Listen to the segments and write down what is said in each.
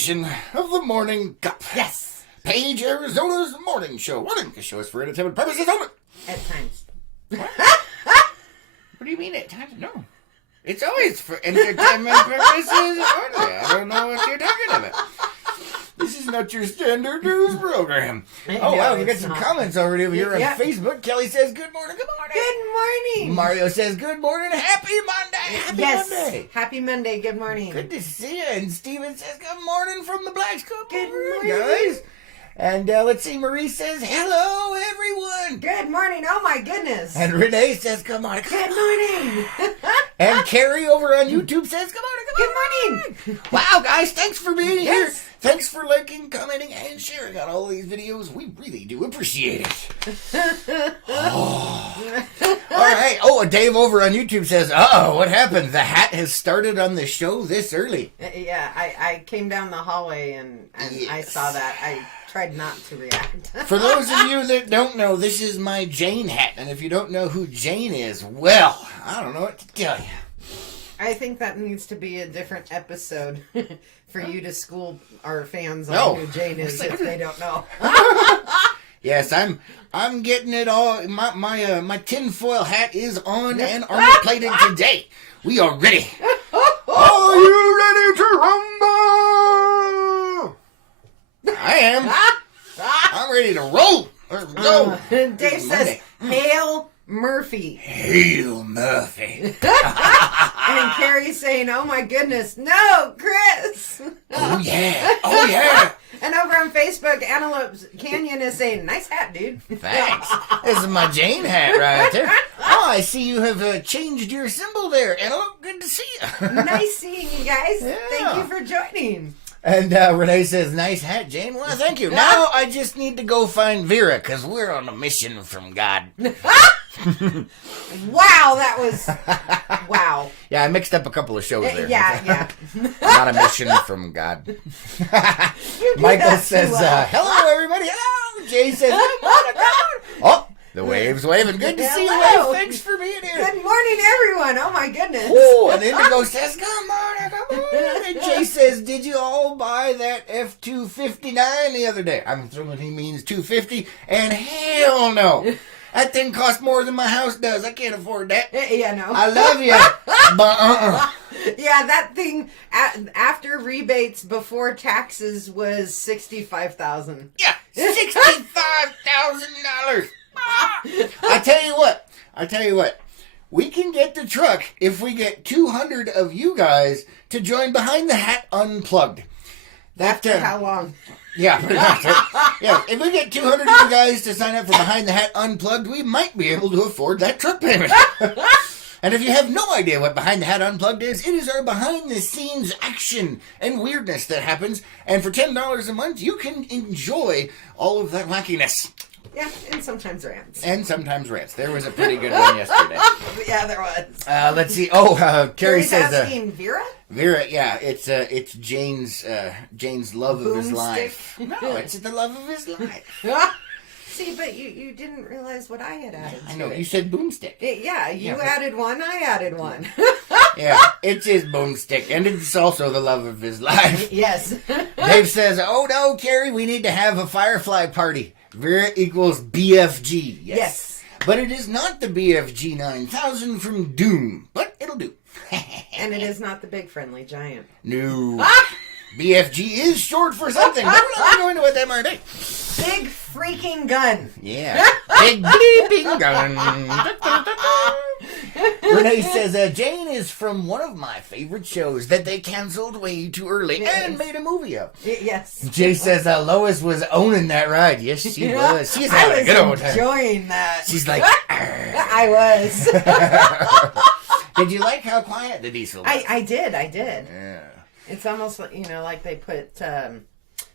edition of the Morning Cup. Yes. Page, Arizona's morning show. Morning show is for entertainment purposes only. At times. What do you mean at times? No. It's always for entertainment purposes only. I don't know what you're talking about. This is not your standard news program. Oh, wow, you got some comments already over here on Facebook. Kelly says, good morning, good morning. Good morning. Mario says, good morning, happy Monday. Happy Monday. Happy Monday, good morning. Good to see you. And Steven says, good morning from the Blacks. Good morning, guys. And let's see, Marie says, hello, everyone. Good morning. Oh, my goodness. And Renee says, good morning. Good morning. And Carrie over on YouTube says, good morning. Good morning. Wow, guys, thanks for being here. Yes. Thanks for liking, commenting, and sharing on all these videos. We really do appreciate it. Oh. All right. Oh, Dave over on YouTube says, uh-oh, what happened? The hat has started on the show this early. Yeah, I came down the hallway and Yes. I saw that. I tried not to react. For those of you that don't know, this is my Jane hat. And if you don't know who Jane is, well, I don't know what to tell you. I think that needs to be a different episode for you to school our fans on No. who Jane is if they don't know. Yes, I'm getting it all. My tinfoil hat is on and armor plated today. We are ready. Are you ready to rumble? I am. I'm ready to roll. Let's go. Dave says, Hail Murphy. Hail Murphy. And Carrie's saying, oh my goodness, no, Chris. Oh yeah. Oh yeah. And over on Facebook, Antelope Canyon is saying, nice hat, dude. Thanks. This is my Jane hat right there. Oh, I see you have changed your symbol there. Antelope, good to see you. Nice seeing you guys. Yeah. Thank you for joining. And Renee says, nice hat, Jane. Well, thank you. Now I just need to go find Vera, because we're on a mission from God. Wow, that was... Wow. Yeah, I mixed up a couple of shows there. Yeah. Not a mission from God. You did Michael that says, too well. hello, everybody. Hello. Jay says, good morning, good morning. Oh, the wave's waving. Good to see you, Hello. Wave. Thanks for being here. Good morning, everyone. Oh, my goodness. Oh, and Indigo says, good morning, good morning. And Jay says, did you all buy that F-259 the other day? I'm assuming he means 250. And hell no. That thing costs more than my house does. I can't afford that. Yeah, no. I love you, but Yeah, that thing, after rebates, before taxes, was $65,000. Yeah, $65,000. I tell you what. We can get the truck if we get 200 of you guys to join Behind the Hat Unplugged. After how long? Yeah, pretty much. Yeah, if we get 200 of you guys to sign up for Behind the Hat Unplugged, we might be able to afford that truck payment. And if you have no idea what Behind the Hat Unplugged is, it is our behind-the-scenes action and weirdness that happens. And for $10 a month, you can enjoy all of that wackiness. Yeah, and sometimes rants. There was a pretty good one yesterday. Yeah, there was. Let's see. Oh, Carrie Carrie's says... asking Vera? Vera, yeah, it's Jane's love of his Boomstick? life. No, it's the love of his life. See, but you didn't realize what I had added to I know, it. you said boomstick. Yeah, you added one, I added one. Yeah, it's his boomstick, and it's also the love of his life. Yes. Dave says, oh no, Carrie, we need to have a Firefly party. Vera equals BFG. Yes. But it is not the BFG 9000 from Doom, but it'll do. And it is not the big friendly giant. No. BFG is short for something, but we're not going into what that might be. Big freaking gun. Yeah. Big bleeping gun. Renee says, Jane is from one of my favorite shows that they canceled way too early and made a movie of. Yes. Jay says, Lois was owning that ride. Yes, she was. She's having a good old time. I was enjoying that. She's like, I was. did you like how quiet the diesel was? I did. Yeah. It's almost like, like they put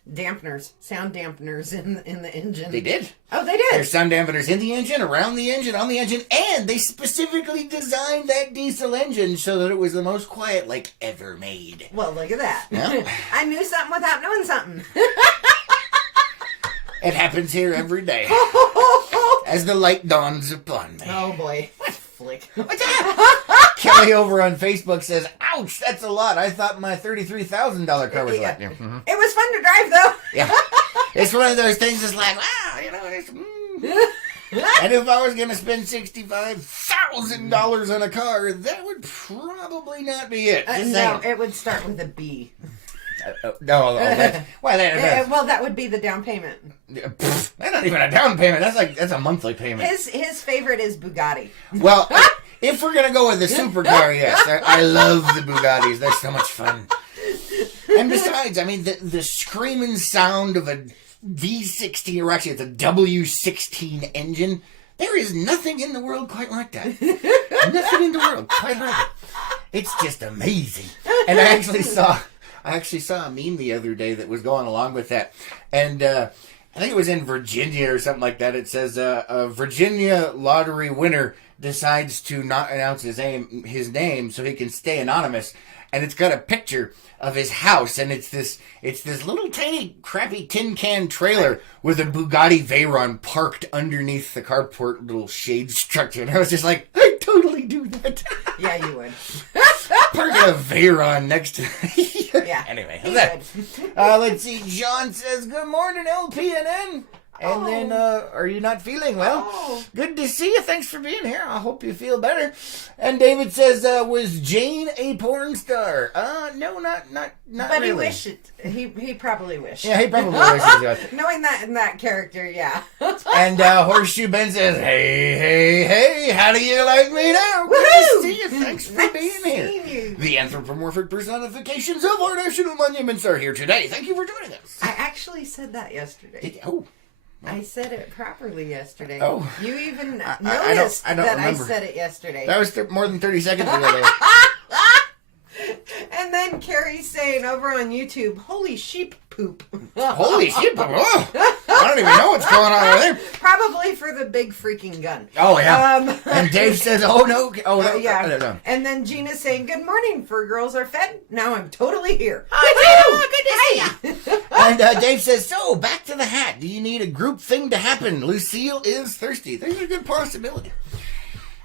dampeners, sound dampeners in the engine. They did. Oh, they did. There's sound dampeners in the engine, around the engine, on the engine, and they specifically designed that diesel engine so that it was the most quiet ever made. Well, look at that. Yeah. I knew something without knowing something. It happens here every day. As the light dawns upon me. Oh, boy. Flick. What's that? Kelly over on Facebook says, ouch, that's a lot. I thought my $33,000 car was like... It was fun to drive, though. Yeah. It's one of those things that's like, wow, it's... And if I was going to spend $65,000 on a car, that would probably not be it. No, it would start with a B. No, that would be the down payment. That's not even a down payment. That's a monthly payment. His favorite is Bugatti. Well, if we're gonna go with the supercar, yes, I love the Bugattis. They're so much fun. And besides, I mean, the screaming sound of a V16, or actually it's a W16 engine. There is nothing in the world quite like that. Nothing in the world quite like it. It's just amazing. And I actually saw a meme the other day that was going along with that. And I think it was in Virginia or something like that. It says a Virginia lottery winner decides to not announce his name so he can stay anonymous. And it's got a picture of his house, and it's this little tiny crappy tin can trailer with a Bugatti Veyron parked underneath the carport little shade structure. And I was just like, I'd totally do that. Yeah, you would. Park a Veyron next to Yeah. Anyway, would. Let's see. John says, good morning, LPNN. And then, are you not feeling well? Oh. Good to see you. Thanks for being here. I hope you feel better. And David says, was Jane a porn star? No, not but really. He wished it. He probably wished. Yeah, he probably wishes he was. Knowing that character, yeah. And Horseshoe Ben says, hey, how do you like me now? Good to see you. Thanks for being here. You. The anthropomorphic personifications of our national monuments are here today. Thank you for joining us. I actually said that yesterday. I said it properly yesterday. Oh. You even noticed I don't that remember. I said it yesterday. That was more than 30 seconds ago. And then Carrie's saying over on YouTube, holy sheep poop. Holy shit. Oh, I don't even know what's going on over there. Probably for the big freaking gun. Oh, yeah. And Dave says, oh, no. Oh, no. Yeah. No. And then Gina's saying, good morning, fur girls are fed. Now I'm totally here. Oh, good to see you. And Dave says, so, back to the hat. Do you need a group thing to happen? Lucille is thirsty. There's a good possibility.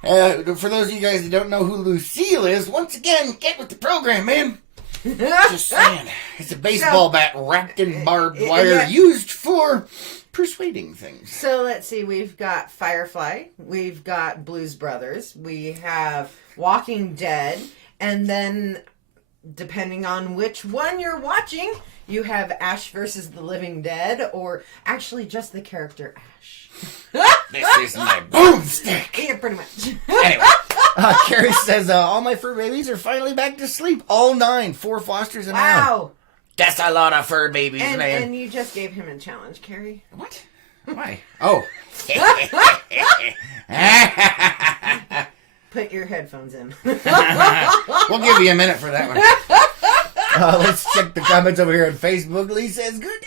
For those of you guys that don't know who Lucille is, once again, get with the program, man. Just saying. It's a baseball bat wrapped in barbed wire used for persuading things. So let's see. We've got Firefly. We've got Blues Brothers. We have Walking Dead. And then, depending on which one you're watching, you have Ash versus the Living Dead, or actually just the character Ash. This is my boomstick. Yeah, pretty much. Anyway, Carrie says, all my fur babies are finally back to sleep. All 9, 4 fosters and Wow. That's a lot of fur babies, man. And you just gave him a challenge, Carrie. What? Why? Oh. Put your headphones in. We'll give you a minute for that one. Let's check the comments over here on Facebook. Lee says, good day,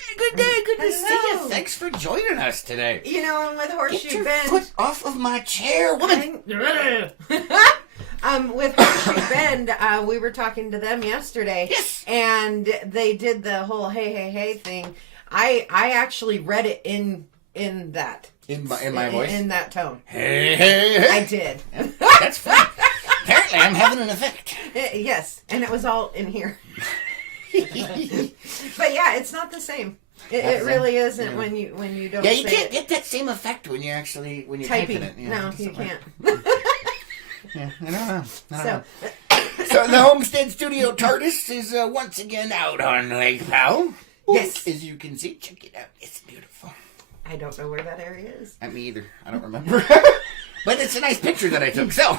good to see you. Thanks for joining us today. You know, and with Get Horseshoe your Bend... foot off of my chair, woman. With Horseshoe Bend, we were talking to them yesterday. Yes. And they did the whole hey thing. I actually read it in that. In my voice? In that tone. Hey. I did. That's fun. Apparently, I'm having an effect. Yes, and it was all in here. But yeah, it's not the same. It really isn't when you don't. Yeah, you say can't it. get that same effect when you're typing typing it. No, you can't. Yeah, I don't know. So the Homestead Studio TARDIS is once again out on Lake Powell. Yes, as you can see, check it out. It's beautiful. I don't know where that area is. Me either. I don't remember. But it's a nice picture that I took. So,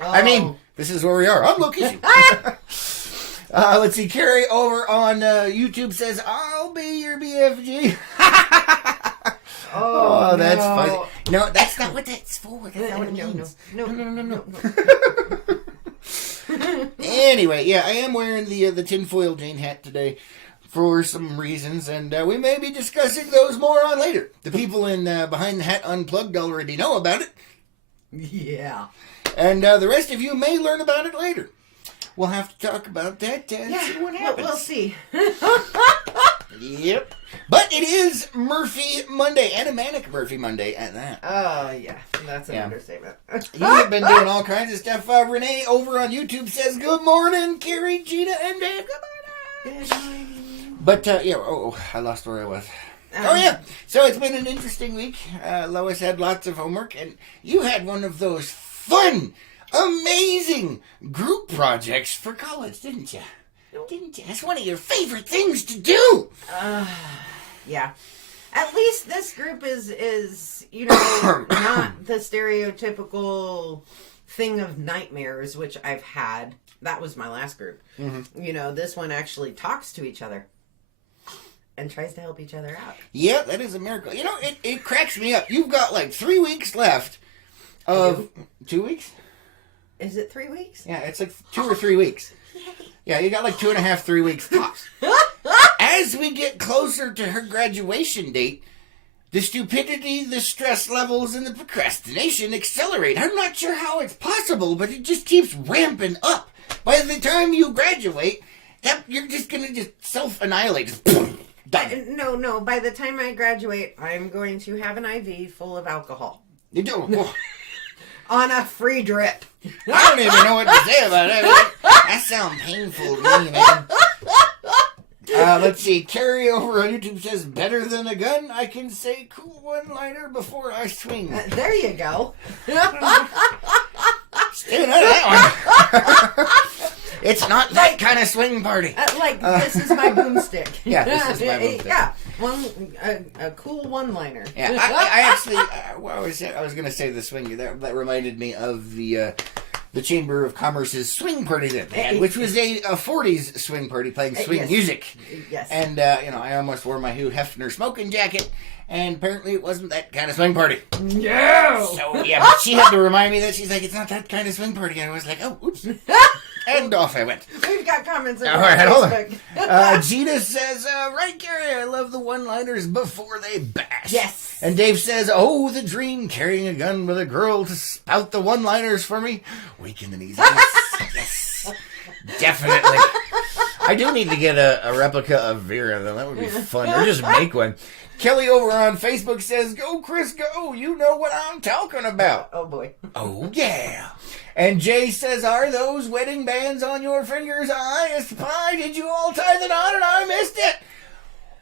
I mean, this is where we are on location. Let's see. Carrie over on YouTube says, "I'll be your BFG." Oh, that's funny. No, that's not what that's for. That's not what it means. No. Anyway, yeah, I am wearing the tinfoil Jane hat today for some reasons, and we may be discussing those more on later. The people in Behind the Hat Unplugged already know about it. Yeah. And the rest of you may learn about it later. We'll have to talk about that and see what happens. We'll see. Yep. But it is Murphy Monday, and a manic Murphy Monday at that. Oh, yeah. That's an understatement. You've been doing all kinds of stuff. Renee over on YouTube says, good morning, Carrie, Gina, and Dave. Good morning. Good morning. But, I lost where I was. So it's been an interesting week. Lois had lots of homework, and you had one of those fun, amazing group projects for college, didn't you? That's one of your favorite things to do. Yeah. At least this group is not the stereotypical thing of nightmares, which I've had. That was my last group. Mm-hmm. This one actually talks to each other and tries to help each other out. Yeah, that is a miracle. It cracks me up. You've got like 3 weeks left of... 2 weeks? Is it 3 weeks? Yeah, it's like 2 or 3 weeks. Yeah, you got like 2.5, 3 weeks tops. As we get closer to her graduation date, the stupidity, the stress levels, and the procrastination accelerate. I'm not sure how it's possible, but it just keeps ramping up. By the time you graduate, you're just going to just self-annihilate. Just done. No. By the time I graduate, I'm going to have an IV full of alcohol. You do? On a free drip. I don't even know what to say about it. That sounds painful to me, man. Let's see. Carrie over on YouTube says, better than a gun, I can say cool one-liner before I swing. There you go. Staying out of that one. It's not that kind of swing party. This is my boomstick. Yeah, this is my boomstick. Yeah, a cool one-liner. Yeah, I actually, I was going to say the swing. That reminded me of the Chamber of Commerce's swing party that they had, which was a 40s swing party playing swing music. Yes. And, I almost wore my Hugh Hefner smoking jacket, and apparently it wasn't that kind of swing party. No! So, yeah, but she had to remind me that she's like, it's not that kind of swing party. And I was like, oh, oops. And off I went. We've got comments on Facebook. Hold on. Gina says, right, Carrie, I love the one-liners before they bash. Yes. And Dave says, oh, the dream, carrying a gun with a girl to spout the one-liners for me. Weak and easy. Yes. Definitely. I do need to get a replica of Vera, though. That would be fun. Or just make one. Kelly over on Facebook says, go, Chris, go. You know what I'm talking about. Oh, boy. Oh, yeah. And Jay says, are those wedding bands on your fingers? I espy. Did you all tie the knot and I missed it?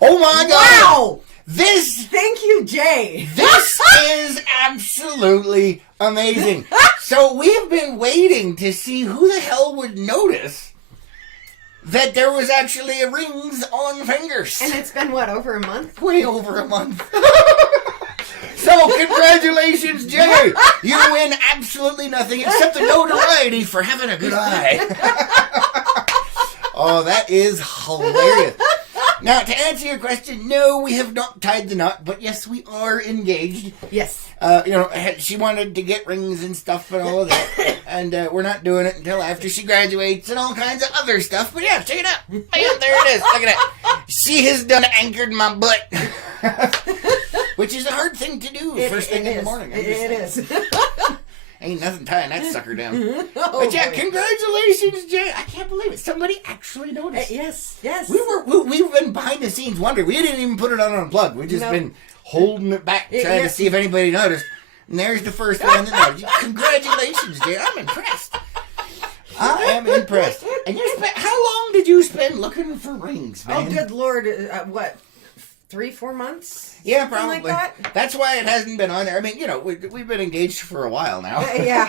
Oh, my God. Wow. Thank you, Jay. This is absolutely amazing. So we've been waiting to see who the hell would notice that there was actually rings on fingers. And it's been, over a month? Way over a month. So, congratulations, Jay. You win absolutely nothing except the notoriety for having a good eye. Oh, that is hilarious. Now, to answer your question, no, we have not tied the knot, but yes, we are engaged. Yes. She wanted to get rings and stuff and all of that, and we're not doing it until after she graduates and all kinds of other stuff. But yeah, check it out. Bam, there it is. Look at that. She has done anchored my butt. Which is a hard thing to do first thing in the morning. It is. Ain't nothing tying that sucker down. But yeah, congratulations, Jay. I can't believe it. Somebody actually noticed. Yes. We've been behind the scenes wondering. We didn't even put it on Unplugged. We've just been holding it back, trying to see if anybody noticed. And there's the first one that noticed. Congratulations, Jay. I'm impressed. I am impressed. And how long did you spend looking for rings, man? Oh, good Lord. What? 3-4 months? Yeah, probably. Like that? That's why it hasn't been on there. I mean, we've been engaged for a while now. Yeah.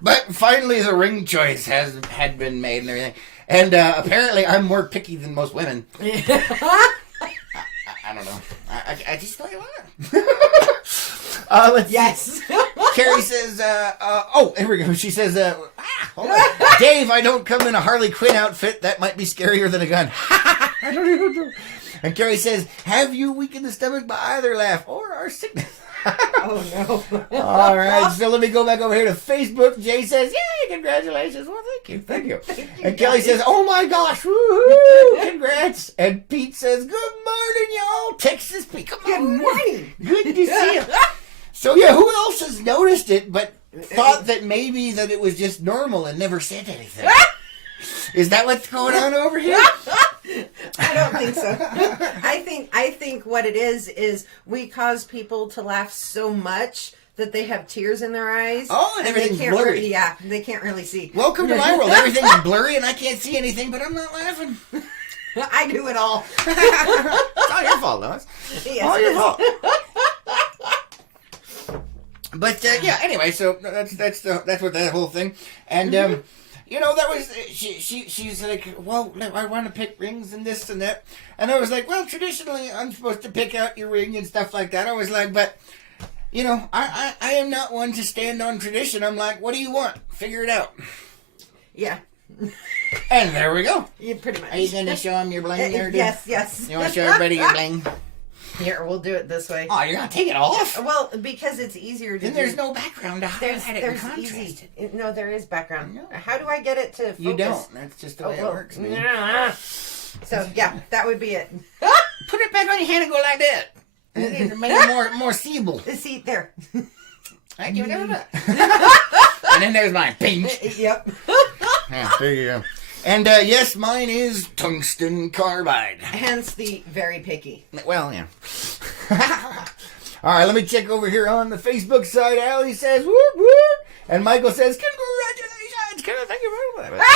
But finally the ring choice had been made and everything. And apparently I'm more picky than most women. I don't know. I just don't want let's yes. Carrie says, here we go. She says, hold on. Dave, I don't come in a Harley Quinn outfit. That might be scarier than a gun. I don't even know. And Carrie says, have you weakened the stomach by either laugh or our sickness? Oh, no. All right, so let me go back over here to Facebook. Jay says, yay, congratulations. Well, thank you. And Kelly says, oh, my gosh, woohoo, congrats. And Pete says, good morning, y'all. Texas Pete, come on. Good morning. Good to see you. So, yeah, who else has noticed it but thought that maybe that it was just normal and never said anything? Is that what's going on over here? I don't think so. I think what it is we cause people to laugh so much that they have tears in their eyes. Oh, and everything's blurry. They can't really see. Welcome to my world. Everything's blurry and I can't see anything, but I'm not laughing. I do it all. It's all your fault, Lois. Yes, all your fault. But yeah, anyway, so that's what that whole thing, and that was she's like, well, I want to pick rings and this and that, and I was like, well, traditionally I'm supposed to pick out your ring and stuff like that. I was like, but I am not one to stand on tradition. I'm like, what do you want? Figure it out. Yeah. And there we go. You pretty much. Are you going to show them your bling there, dude? Yes. You want to show everybody your bling? Here, we'll do it this way. Oh, you're going to take it off? Well, because it's easier to Then do. there's no background to highlight it and contrast easy. it. No, there is background. No. How do I get it to focus? You don't. That's just the way it works, man. So, yeah, that would be it. Put it back on your hand and go like that. And make it more seeable. See, there. I give it that. And then there's mine. Pink. Yep. Yeah, there you go. And yes, mine is tungsten carbide. Hence the very picky. Well, yeah. All right, let me check over here on the Facebook side. Allie says, whoop, whoop. And Michael says, congratulations. Thank you very much.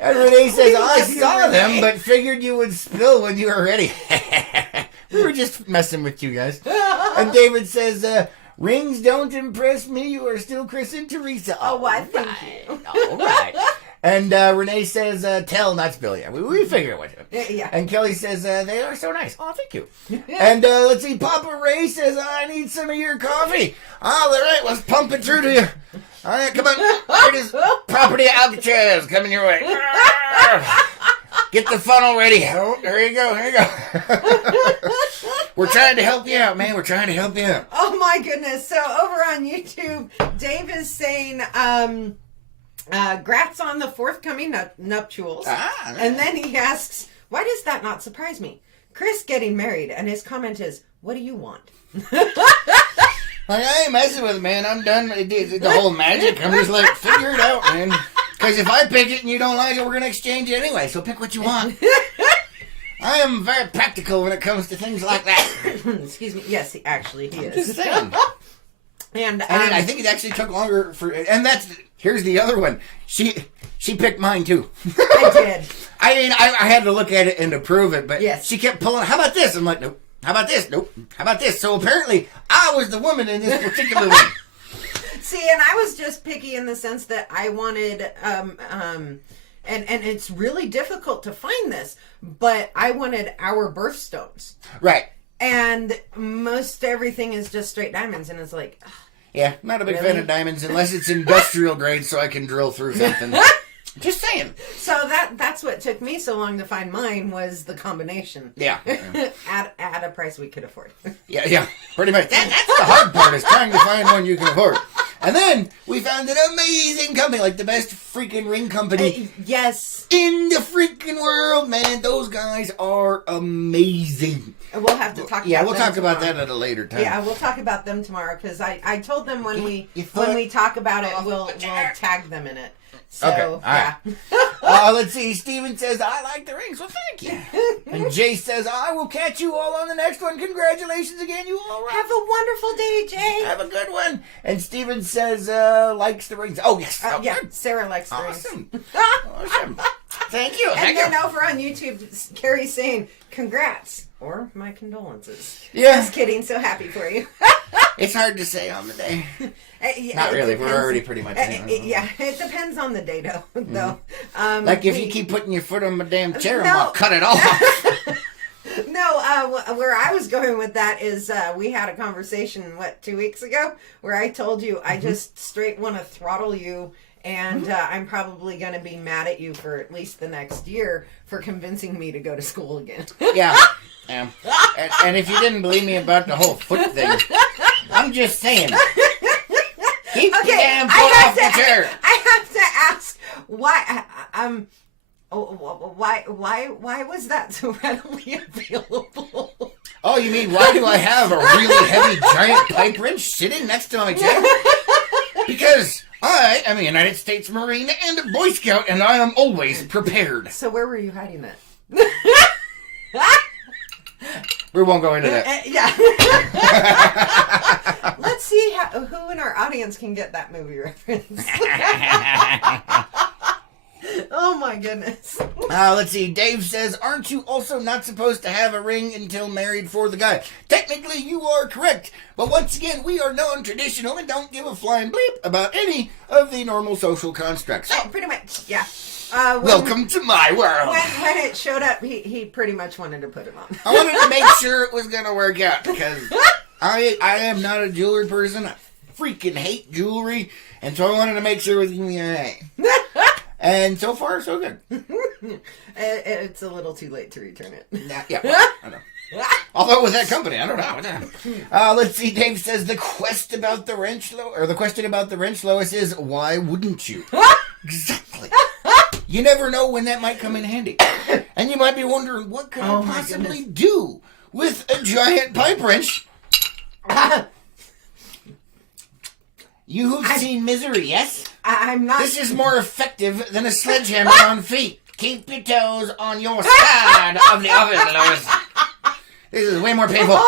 And Renee says, I saw them, but figured you would spill when you were ready. We were just messing with you guys. And David says, rings don't impress me. You are still Chris and Teresa. Oh, I thank you. All right. And Renee says, tell, not spill. Yeah, we figure it was. Yeah. And Kelly says, they are so nice. Oh, thank you. And let's see, Papa Ray says, I need some of your coffee. All right, let's pump it through to you. All right, come on. Here it is. Property Alcatraz coming your way. Get the funnel ready. Oh, here you go. We're trying to help you out, man. We're trying to help you out. Oh, my goodness. So over on YouTube, Dave is saying, grats on the forthcoming nuptials. And then he asks, why does that not surprise me? Chris getting married, and his comment is, what do you want? Like, I ain't messing with it, man. I'm done with the whole magic. I'm just like, figure it out, man. Because if I pick it and you don't like it, we're going to exchange it anyway. So pick what you want. I am very practical when it comes to things like that. Excuse me. Yes, actually, he is. Just saying. And I think it actually took longer for... And here's the other one. She picked mine, too. I did. I mean, I had to look at it and approve it, but yes. She kept pulling, how about this? I'm like, nope. How about this? Nope. How about this? So apparently, I was the woman in this particular one. See, and I was just picky in the sense that I wanted, and it's really difficult to find this, but I wanted our birthstones. Right. And most everything is just straight diamonds, and it's like... Yeah, not a big fan of diamonds unless it's industrial grade so I can drill through something. Just saying. So that's what took me so long to find mine was the combination. Yeah. at a price we could afford. Yeah, pretty much. That's the hard part is trying to find one you can afford. And then we found an amazing company, like the best freaking ring company. Yes. In the freaking world, man. Those guys are amazing. We'll have to talk about we'll talk about that at a later time. Yeah, we'll talk about them tomorrow because I told them when we talk about it, we'll tag them in it. So, okay, all right. Let's see. Steven says, I like the rings. Well, thank you. And Jay says, I will catch you all on the next one. Congratulations again. You all right. Have a wonderful day, Jay. Have a good one. And Steven says, likes the rings. Oh, yes. Yeah, Sarah likes the rings. Awesome. Thank you. And then over on YouTube, Carrie's saying, congrats. Or my condolences. Yeah. Just kidding. So happy for you. It's hard to say on the day. Not really. We're already pretty much in. Yeah, it depends on the day, though. Mm-hmm. Like if you keep putting your foot on my damn chair, I'll cut it off. No, where I was going with that is we had a conversation, 2 weeks ago, where I told you I just straight want to throttle you. And I'm probably going to be mad at you for at least the next year for convincing me to go to school again. Yeah. And if you didn't believe me about the whole foot thing, I'm just saying. Keep the damn foot off the chair. I have to ask why. Why was that so readily available? Oh, you mean why do I have a really heavy giant pipe wrench sitting next to my chair? Because I am a United States Marine and a Boy Scout, and I am always prepared. So where were you hiding that? We won't go into that. Yeah. Let's see who in our audience can get that movie reference. Oh my goodness. Let's see. Dave says, aren't you also not supposed to have a ring until married for the guy? Technically, you are correct. But once again, we are non-traditional and don't give a flying bleep about any of the normal social constructs. Oh, pretty much, yeah. Welcome to my world. When it showed up, he pretty much wanted to put it on. I wanted to make sure it was going to work out because I am not a jewelry person. I freaking hate jewelry. And so I wanted to make sure it was going to be all right. And so far, so good. It's a little too late to return it. Yeah, well, I know. Although with that company, I don't know. Let's see. Dave says the question about the wrench, Lois, is why wouldn't you? Exactly. You never know when that might come in handy, and you might be wondering what could I possibly do with a giant pipe wrench. You who've seen Misery, yes? I'm not. This is more effective than a sledgehammer on feet. Keep your toes on your side of the oven, Lois. This is way more painful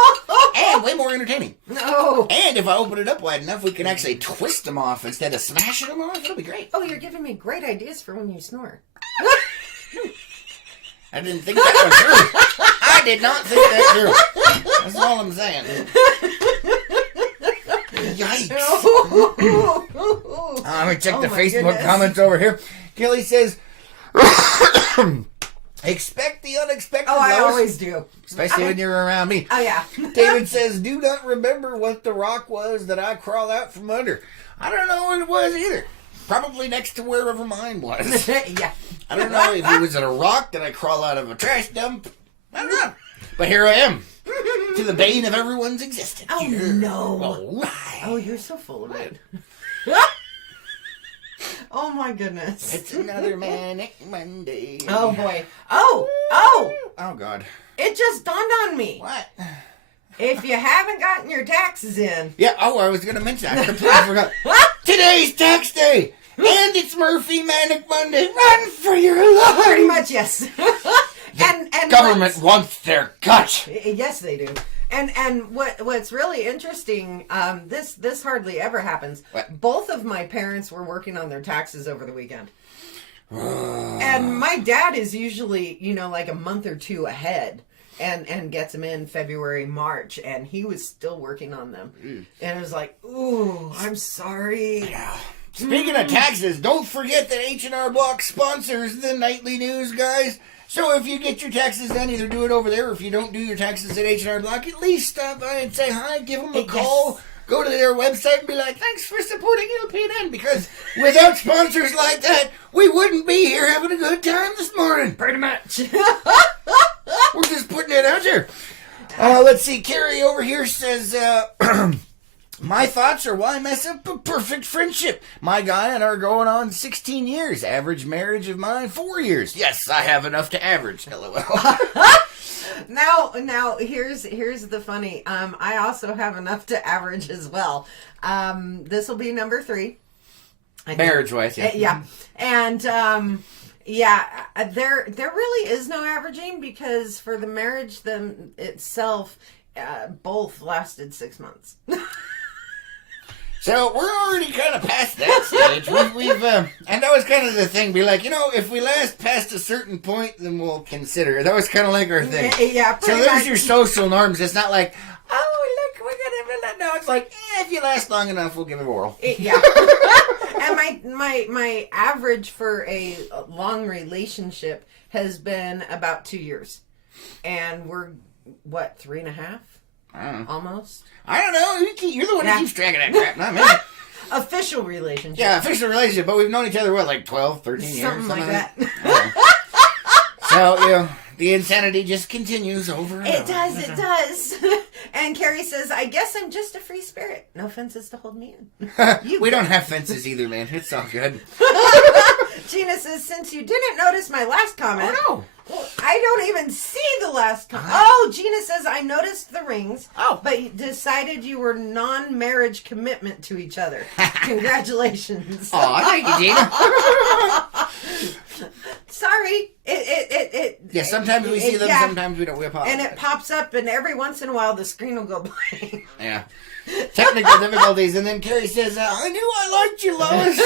and way more entertaining. No. And if I open it up wide enough, we can actually twist them off instead of smashing them off. It'll be great. Oh, you're giving me great ideas for when you snore. I didn't think that was true. I did not think that through. That's all I'm saying. Yikes. Let me check the Facebook comments over here. Kelly says, expect the unexpected. Oh, I Lois. always do. Especially when you're around me. Oh, yeah. David says, do not remember what the rock was that I crawl out from under. I don't know what it was either. Probably next to wherever mine was. Yeah. I don't know if it was a rock that I crawl out of a trash dump. I don't know. But here I am. To the bane of everyone's existence. Oh, no. All right. Oh, you're so full of it. Oh, my goodness. It's another Manic Monday. Oh, boy. Oh, God. it just dawned on me. What? If you haven't gotten your taxes in. Yeah, I was going to mention that. I completely forgot. Today's tax day. And it's Murphy Manic Monday. Run for your life. Pretty much, yes. and Government wants their cut. Yes, they do. And what's really interesting, this hardly ever happens. What? Both of my parents were working on their taxes over the weekend. And my dad is usually, like a month or two ahead and gets them in February, March, and he was still working on them. And it was like, ooh, I'm sorry. Yeah. Speaking of taxes, don't forget that H&R Block sponsors the nightly news, guys. So if you get your taxes done, either do it over there, or if you don't do your taxes at H&R Block, at least stop by and say hi, give them a call, go to their website and be like, thanks for supporting LPN, because without sponsors like that, we wouldn't be here having a good time this morning. Pretty much. We're just putting it out there. Let's see, Carrie over here says, my thoughts are why mess up a perfect friendship. My guy and I are going on 16 years. Average marriage of mine, 4 years. Yes, I have enough to average. LOL. Now here's the funny. I also have enough to average as well. This will be number 3. Marriage-wise, yeah. Yeah. And there really is no averaging because for the marriage itself, both lasted 6 months. So we're already kind of past that stage. We've and that was kind of the thing. Be like, if we last past a certain point, then we'll consider it. That was kind of like our thing. Yeah. So there's your social norms. It's not like, oh look, we're gonna. No, it's like, if you last long enough, we'll give it a whirl. Yeah. And my average for a long relationship has been about 2 years, and we're 3.5. Almost. I don't know. You're the one who keeps track of that crap, not me. Official relationship. Yeah, official relationship, but we've known each other, 12, 13 years? Something like that. So, the insanity just continues over and over. It does. And Carrie says, I guess I'm just a free spirit. No fences to hold me in. We don't have fences either, man. It's all good. Gina says, since you didn't notice my last comment. Oh, no. Well, I don't even see the last comment. Oh, Gina says, I noticed the rings, but decided you were non-marriage commitment to each other. Congratulations. Oh, thank you, Gina. Sorry. Yeah, sometimes we see them, yeah. sometimes we don't. We apologize. And it pops up, and every once in a while the screen will go blank. Yeah. Technical difficulties, and then Carrie says, I knew I liked you, Lois.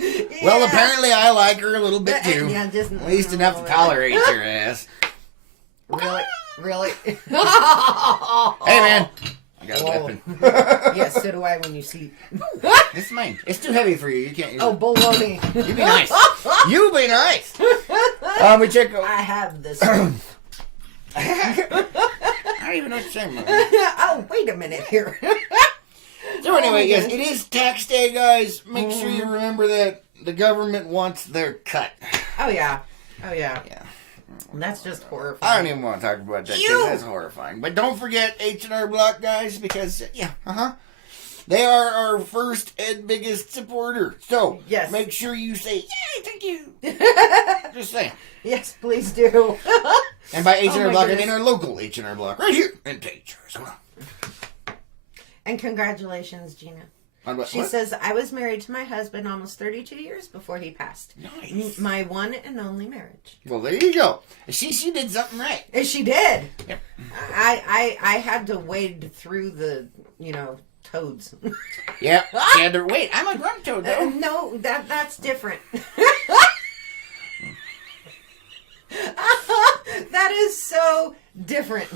Yeah. Well, apparently I like her a little bit too. Yeah, just at least enough to tolerate your ass. Really? Hey, man. I got a weapon. Yes, so do I when you sleep. It's mine. It's too heavy for you. You can't use Oh, it. baloney. You be nice. You be nice. We check. I have this. I don't even know what you're saying, man. Oh, wait a minute here. So anyway, yes, it is tax day, guys. Make sure you remember that the government wants their cut. Oh, yeah. Yeah. That's just horrifying. I don't even want to talk about that because that's horrifying. But don't forget H&R Block, guys, because, they are our first and biggest supporter. So, yes. Make sure you say, yay, thank you. Just saying. Yes, please do. And by H&R Block, goodness. I mean our local H&R Block, right here in Picture as well. And congratulations, Gina. On what? She says, I was married to my husband almost 32 years before he passed. Nice. My one and only marriage. Well, there you go. She did something right. And she did. Yep. I had to wade through the, toads. Yeah. She had to, wait, I'm a grunt toad, though. No, that's different. That is so different.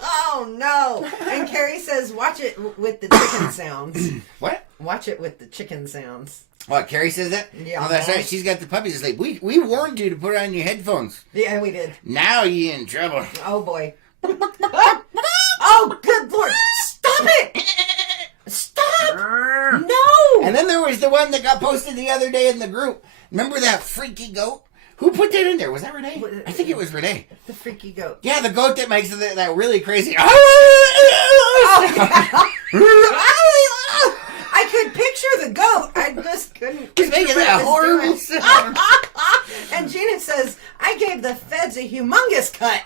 Oh, no. And Carrie says, watch it with the chicken sounds. What? Watch it with the chicken sounds. What, Carrie says that? Yeah. Oh, that's right. She's got the puppies asleep. We warned you to put on your headphones. Yeah, we did. Now you in trouble. Oh, boy. Oh, good Lord. Stop it. Stop. No. And then there was the one that got posted the other day in the group. Remember that freaky goat? Who put that in there? Was that Renee? I think it was Renee. The freaky goat. Yeah, the goat that makes that really crazy. Oh, I could picture the goat. I just couldn't. He's making that horrible sound. And Gina says, I gave the feds a humongous cut.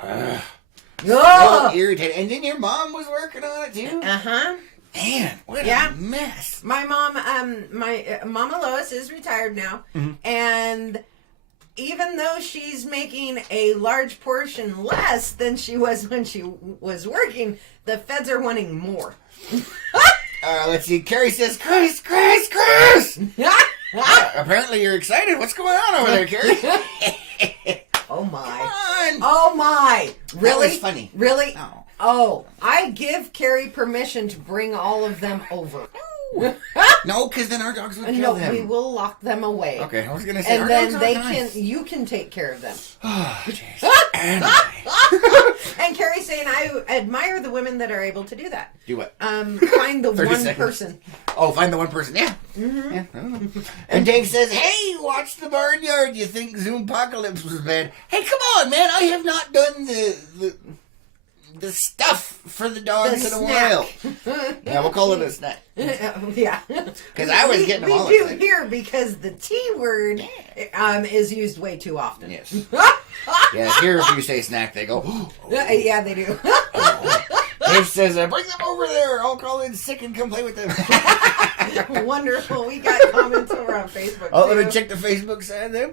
So irritating. And then your mom was working on it too? Uh-huh. Man, what a mess. My mom, my Mama Lois is retired now. Mm-hmm. And even though she's making a large portion less than she was when she was working, the feds are wanting more. Let's see. Carrie says, Chris! Apparently you're excited. What's going on over there, Carrie? Oh, my. Come on. Oh, my. Really? That was funny. Really? Oh. Oh, I give Carrie permission to bring all of them over. No, because then our dogs would kill them. No, we will lock them away. Okay, I was going to say, and our then dogs you can take care of them. Oh, jeez. And Carrie's saying, I admire the women that are able to do that. Do what? Find the one seconds. person. Oh, find the one person. Yeah. Mm-hmm. Yeah. I don't know. And Dave says, hey, watch the barnyard. You think Zoompocalypse was bad? Hey, come on, man. I have not done the stuff for the dogs in a while. Yeah, we'll call it a snack. Yeah. Because I was getting them all We do excited. here because the T word is used way too often. Yes. Yeah, here if you say snack, they go, oh. Yeah, they do. Dave says, bring them over there. I'll call in sick and come play with them. Wonderful. We got comments over on Facebook, Oh, too. let me check the Facebook side there.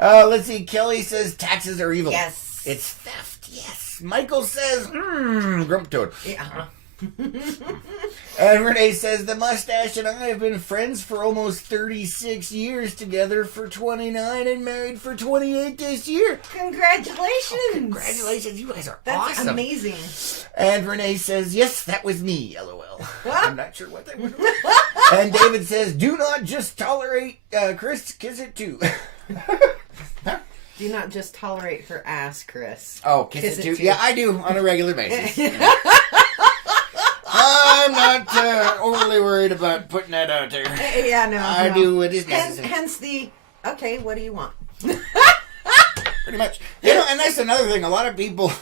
Let's see. Kelly says taxes are evil. Yes. It's theft. Yes. Michael says, grump toad. Yeah. And Renee says, the mustache and I have been friends for almost 36 years, together for 29 and married for 28 this year. Congratulations. Oh, congratulations. You guys are That's awesome. amazing. And Renee says, yes, that was me, LOL. I'm not sure what that was. And David says, do not just tolerate Chris, kiss it too. Do not just tolerate her ass, Chris. Oh, kiss it too? Yeah, I do on a regular basis. I'm not overly worried about putting that out there. Yeah, no. I do what is necessary. Hence the, okay, what do you want? Pretty much. You know, and that's another thing. A lot of people,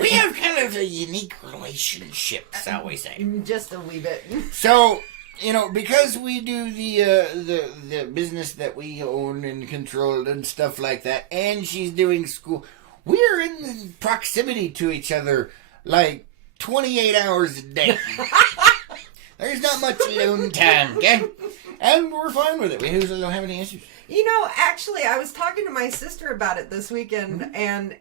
we have kind of a unique relationship, shall we say. Just a wee bit. So, you know, because we do the business that we own and control and stuff like that, and she's doing school, we're in proximity to each other like 28 hours a day. There's not much alone time, okay? And we're fine with it. We usually don't have any issues. You know, actually, I was talking to my sister about it this weekend, and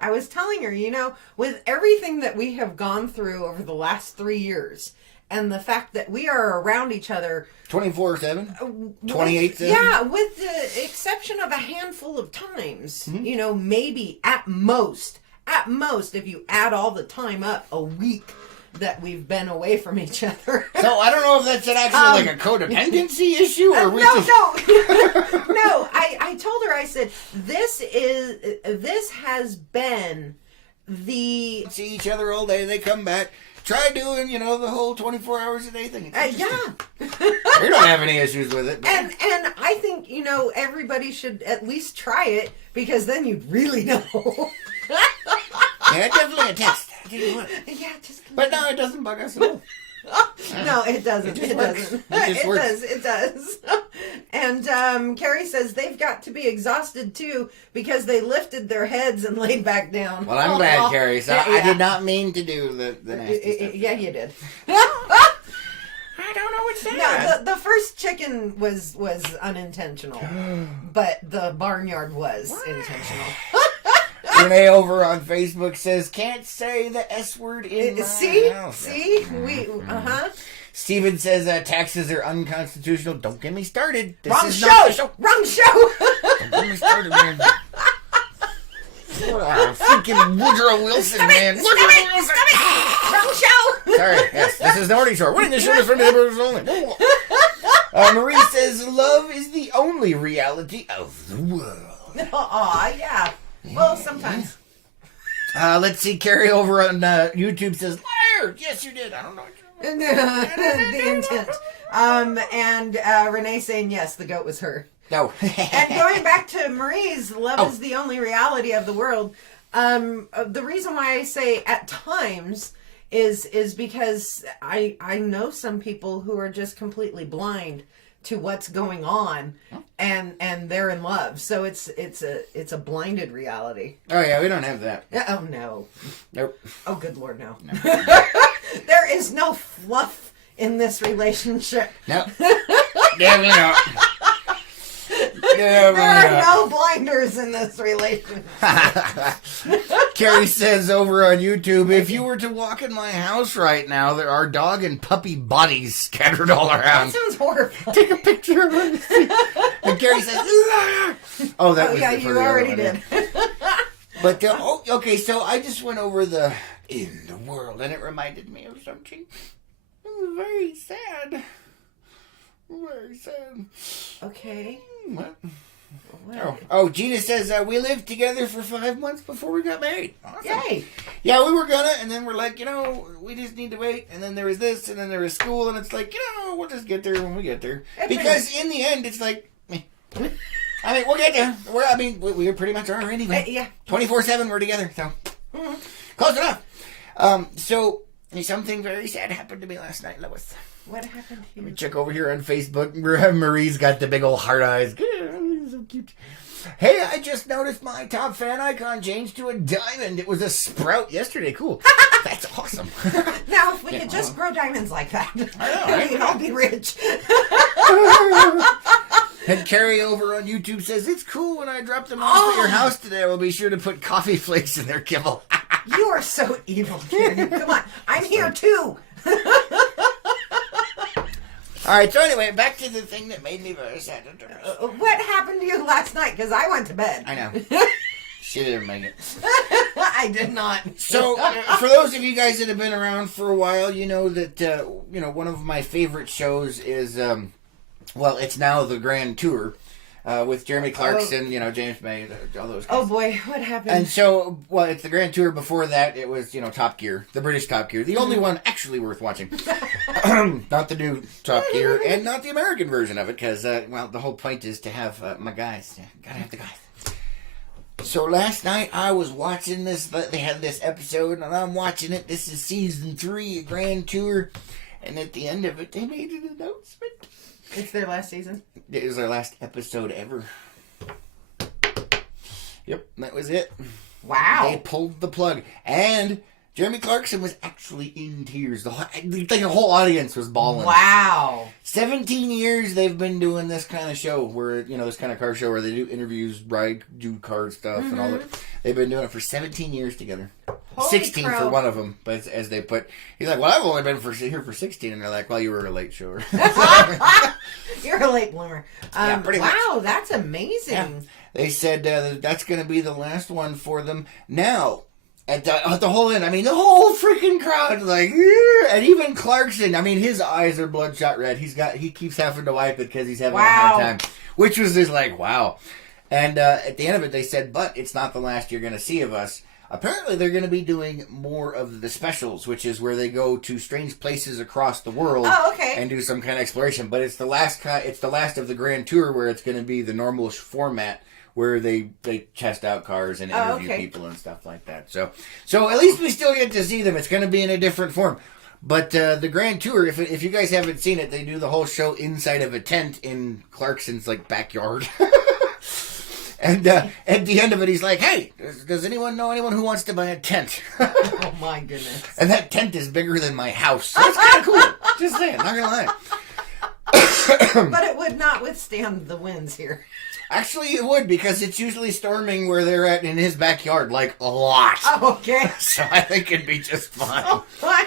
I was telling her, you know, with everything that we have gone through over the last 3 years, and the fact that we are around each other 24/7, 28/7. Yeah, with the exception of a handful of times, you know, maybe at most, if you add all the time up, a week that we've been away from each other. So I don't know if that's actually like a codependency issue or no. I told her, I said, this has been the see each other all day. They come back. Try doing, you know, the whole 24 hours a day thing. yeah. We don't have any issues with it. But... And I think, you know, everybody should at least try it, because then you'd really know. Yeah, definitely a test. Yeah, just. But no, it doesn't bug us at all. No, it doesn't. It doesn't. It does. And Carrie says they've got to be exhausted too, because they lifted their heads and laid back down. Well, I'm glad, Carrie. So I did not mean to do the nasty stuff. Yeah, you did. I don't know what's that. No, the first chicken was unintentional, but the barnyard was intentional. Renee over on Facebook says, can't say the S word in my house. See? Steven says taxes are unconstitutional. Don't get me started. This Wrong is show! not the show. Wrong show! Don't get me started, man. Freaking Woodrow Wilson, man. Woodrow Wilson. Wrong show! Sorry, yes, this is the Morning Show. Winning the show is for neighbors only. Marie says, love is the only reality of the world. Aw, yeah. Well, sometimes. Let's see. Carrie over on YouTube says, liar! Yes, you did. I don't know what The intent. And Renee saying, yes, the goat was her. No. And going back to Marie's, love is the only reality of the world. The reason why I say at times is because I know some people who are just completely blind to what's going on, and they're in love. So it's a blinded reality. Oh yeah, we don't have that. Oh no. Nope. Oh good Lord, no. There is no fluff in this relationship. No. Definitely not. There are no blinders in this relationship. Carrie says over on YouTube, if you were to walk in my house right now, there are dog and puppy bodies scattered all around. That sounds horrible. Take a picture of it. And Carrie says, oh, that was yeah, for you the already other one. did. But, okay, so I just went over the in the world, and it reminded me of something. It was very sad. Very sad. Okay. What? What? Oh, Gina says, we lived together for 5 months before we got married. Awesome. Yay. Yeah, we were gonna, and then we're like, we just need to wait, and then there was this, and then there was school, and it's like, we'll just get there when we get there. Because in the end, it's like, I mean, we'll get there. We pretty much are anyway. Yeah. 24/7, we're together, so. Close enough. So, something very sad happened to me last night, Lois. What happened to Let me you? check over here on Facebook. Marie's got the big old heart eyes. So cute. Hey, I just noticed my top fan icon changed to a diamond. It was a sprout yesterday. Cool. That's awesome. Now, if we could just grow diamonds like that, I know. we'd all be rich. And Carrie over on YouTube says, it's cool when I drop them off at your house today. I will be sure to put coffee flakes in their kibble. You are so evil, kid. Come on. I'm here, too. All right, so anyway, back to the thing that made me very sad. What happened to you last night? Because I went to bed. I know. She didn't make it. I did not. So, for those of you guys that have been around for a while, you know that, one of my favorite shows is, it's now the Grand Tour. With Jeremy Clarkson, James May, all those guys. Oh boy, what happened? And so, it's the Grand Tour. Before that, it was, Top Gear, the British Top Gear, the only one actually worth watching. Not the new Top Gear, and not the American version of it, because, the whole point is to have my guys. Gotta have the guys. So last night, I was watching this. They had this episode, and I'm watching it. This is season 3, Grand Tour, and at the end of it, they made an announcement. It's their last season? It was their last episode ever. Yep, that was it. Wow. They pulled the plug. And Jeremy Clarkson was actually in tears. The whole audience was bawling. Wow. 17 years they've been doing this kind of show where, this kind of car show where they do interviews, do car stuff and all that. They've been doing it for 17 years together. Holy 16 crow. for one of them, but as they put, he's like, well, I've only been here for 16, and they're like, well, you were a late shower. You're a late bloomer. Pretty much. Wow, that's amazing. Yeah. They said that's going to be the last one for them. Now, at the whole end, the whole freaking crowd, like, and even Clarkson, his eyes are bloodshot red. He keeps having to wipe it because he's having a hard time, which was just like, wow. And at the end of it, they said, but it's not the last you're going to see of us. Apparently, they're going to be doing more of the specials, which is where they go to strange places across the world and do some kind of exploration. But it's the last of the grand tour where it's going to be the normal format where they test out cars and interview people and stuff like that. So at least we still get to see them. It's going to be in a different form. But the grand tour, if you guys haven't seen it, they do the whole show inside of a tent in Clarkson's backyard. And at the end of it, he's like, hey, does anyone know anyone who wants to buy a tent? Oh, my goodness. And that tent is bigger than my house. So that's kind of cool. Just saying, not going to lie. But it would not withstand the winds here. Actually, it would, because it's usually storming where they're at in his backyard, a lot. Oh, okay. So I think it'd be just fine. Oh, my.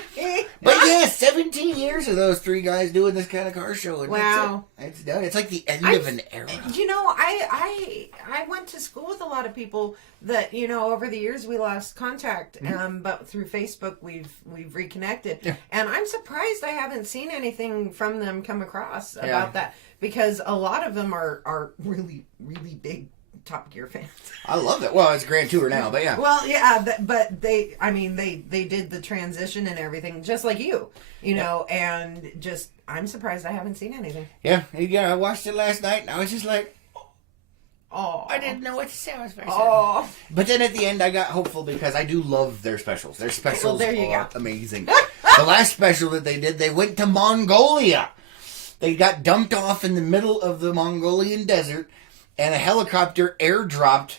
But yeah, 17 years of those three guys doing this kind of car show. And wow. It's done. It's like the end of an era. I went to school with a lot of people that, over the years we lost contact, but through Facebook we've reconnected. Yeah. And I'm surprised I haven't seen anything from them come across about that, because a lot of them are really, really big Top Gear fans. I love it. Well, it's Grand Tour now, but yeah. Well, yeah, but they did the transition and everything just like you know, and just, I'm surprised I haven't seen anything. Yeah, I watched it last night and I was just like, oh, I didn't know what to say. I was very sad. But then at the end I got hopeful because I do love their specials. Their specials are amazing. The last special that they did, they went to Mongolia. They got dumped off in the middle of the Mongolian desert, and a helicopter airdropped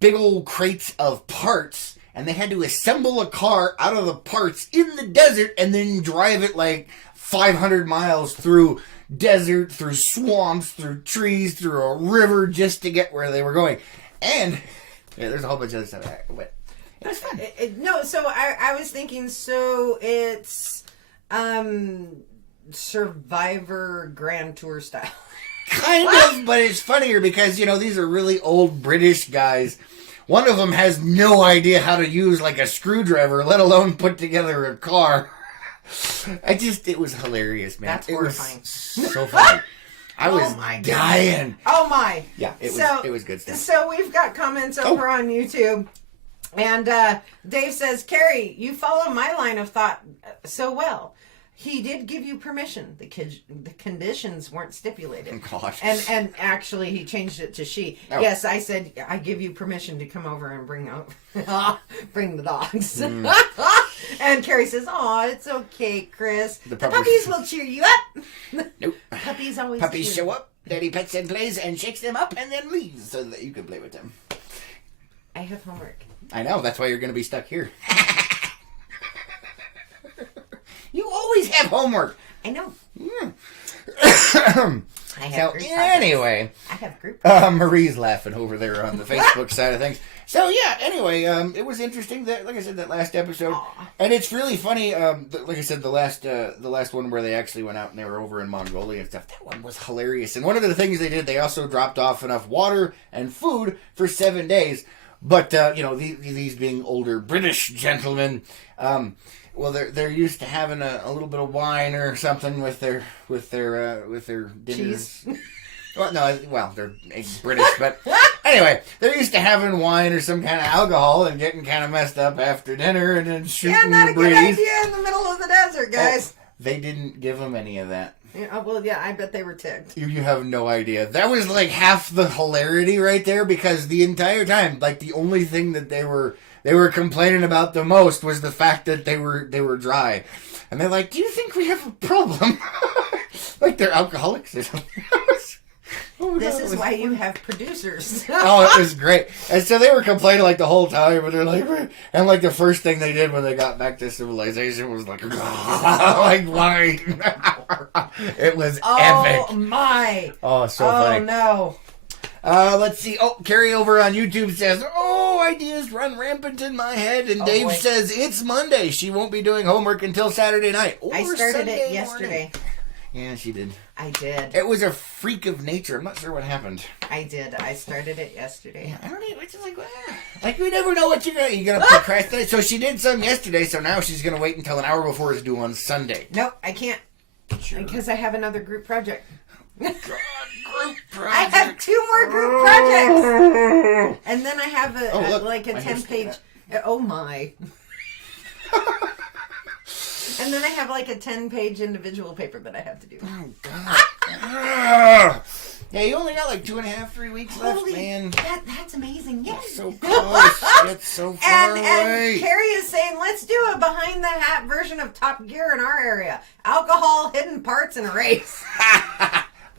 big old crates of parts, and they had to assemble a car out of the parts in the desert and then drive it 500 miles through desert, through swamps, through trees, through a river just to get where they were going. And there's a whole bunch of other stuff. But it was fun. So I was thinking, so it's Survivor Grand Tour style. Kind of, but it's funnier because, these are really old British guys. One of them has no idea how to use a screwdriver, let alone put together a car. It was hilarious, man. That's horrifying. Was so funny. I was dying. Oh my. Yeah, it was good stuff. So we've got comments over on YouTube. And Dave says, Carrie, you follow my line of thought so well. He did give you permission. The conditions weren't stipulated. Oh, gosh. And actually, he changed it to she. Oh. Yes, I said, I give you permission to come over and bring the dogs. And Carrie says, "Oh, it's okay, Chris. The puppies will cheer you up." Nope. Puppies show up. Daddy pets and plays and shakes them up and then leaves so that you can play with them. I have homework. I know. That's why you're going to be stuck here. You always have homework. I know. Yeah. I have group anyway, I have group Marie's laughing over there on the Facebook side of things. So yeah, anyway, it was interesting that, like I said, that last episode, and it's really funny. Like I said, the last one where they actually went out and they were over in Mongolia and stuff. That one was hilarious. And one of the things they did, they also dropped off enough water and food for 7 days. But these being older British gentlemen, well, they're used to having a little bit of wine or something with their dinners. They're British, but anyway, they're used to having wine or some kind of alcohol and getting kind of messed up after dinner and then shooting the breeze. Yeah, not a good idea in the middle of the desert, guys. They didn't give them any of that. Yeah, I bet they were ticked. You have no idea. That was half the hilarity right there, because the entire time, the only thing that they were complaining about the most was the fact that they were dry. And they're like, "Do you think we have a problem?" They're alcoholics or something. Oh This is why you have producers. Oh, it was great. And so they were complaining like the whole time, but they're like, and like the first thing they did when they got back to civilization was like, like why? It was epic. Oh my! Oh, so funny. Oh no! Let's see. Oh, Carrie over on YouTube says, "Oh, ideas run rampant in my head." And Dave says it's Monday. She won't be doing homework until Saturday night. Or I started Sunday it yesterday. Morning. Yeah, she did. I did. It was a freak of nature. I'm not sure what happened. I did. I started it yesterday. Yeah, I don't even. It's just like we never know what you're gonna procrastinate. So she did some yesterday. So now she's gonna wait until an hour before it's due on Sunday. Nope, I can't Sure. because I have another group project. God, group project. I have 2 more group projects, and then I have a look, 10-page. Oh my! And then I have like a 10-page individual paper that I have to do. Oh God! Yeah, you only got like 2.5, 3 weeks left, man. That's amazing. Yes. It's so close. It's so far away. And Carrie is saying, let's do a behind the hat version of Top Gear in our area. Alcohol, hidden parts, and a race.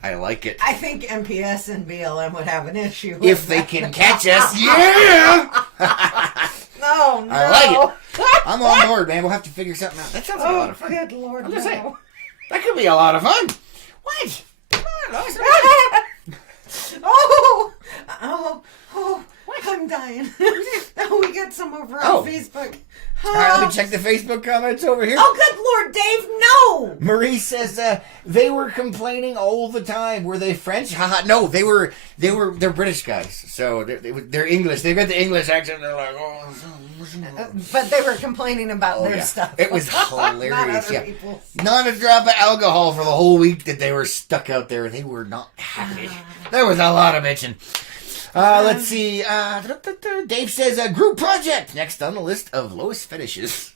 I like it. I think MPS and BLM would have an issue with If they can catch us, yeah! No, no. I like it. I'm on board, man. We'll have to figure something out. That sounds like a lot of fun. Good Lord, I'm just no. saying. That could be a lot of fun. What? Come on, Austin. Oh, I'm dying. Oh, we got some over on Facebook. All right, let me check the Facebook comments over here. Oh, good Lord, Dave, no! Marie says they were complaining all the time. Were they French? Haha. No, they're British guys. So they're English. They've got the English accent. They're like, But they were complaining about their stuff. It was hilarious. Not other people's. Not a drop of alcohol for the whole week that they were stuck out there. They were not happy. There was a lot of bitching. Let's see. Dave says group project next on the list of lowest fetishes.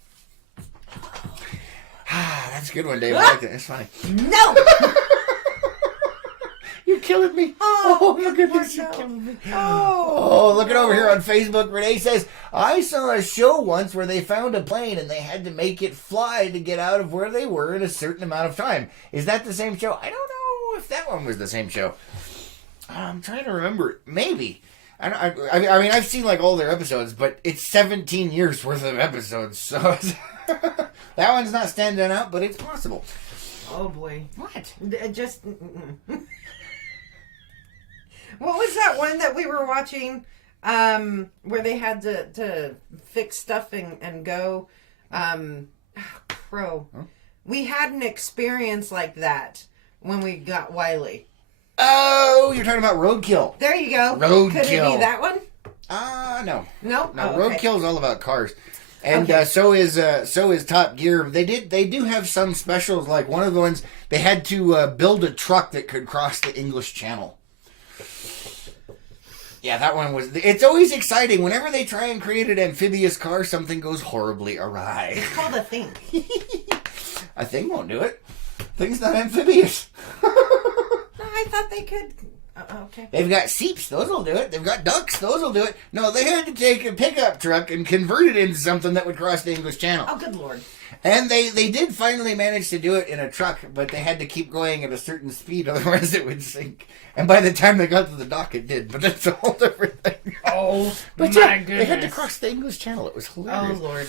That's a good one, Dave. I like that. That's funny. No! You're killing me. Oh my goodness, you're killing me. Oh, look it over here on Facebook. Renee says, I saw a show once where they found a plane and they had to make it fly to get out of where they were in a certain amount of time. Is that the same show? I don't know if that one was the same show. I'm trying to remember. Maybe. I mean, I've seen like all their episodes, but it's 17 years worth of episodes, so that one's not standing out, but it's possible. Oh boy. What? Just. What was that one that we were watching where they had to fix stuff and go? Crow. Huh? We had an experience like that when we got Wiley. Oh, you're talking about Roadkill. There you go. Roadkill. Could it be that one? No. No? No, Oh, okay. Roadkill is all about cars. And so is Top Gear. They do have some specials, like one of the ones they had to build a truck that could cross the English Channel. Yeah, that one was. It's always exciting whenever they try and create an amphibious car. Something goes horribly awry. It's called a thing. A thing won't do it. Thing's not amphibious. No, I thought they could. Okay. They've got seeps. Those will do it. They've got ducks. Those will do it. No, they had to take a pickup truck and convert it into something that would cross the English Channel. Oh, good Lord. And they did finally manage to do it in a truck, but they had to keep going at a certain speed, otherwise it would sink. And by the time they got to the dock, it did. But that's a whole different thing. Oh, but my yeah, goodness. They had to cross the English Channel. It was hilarious. Oh, Lord.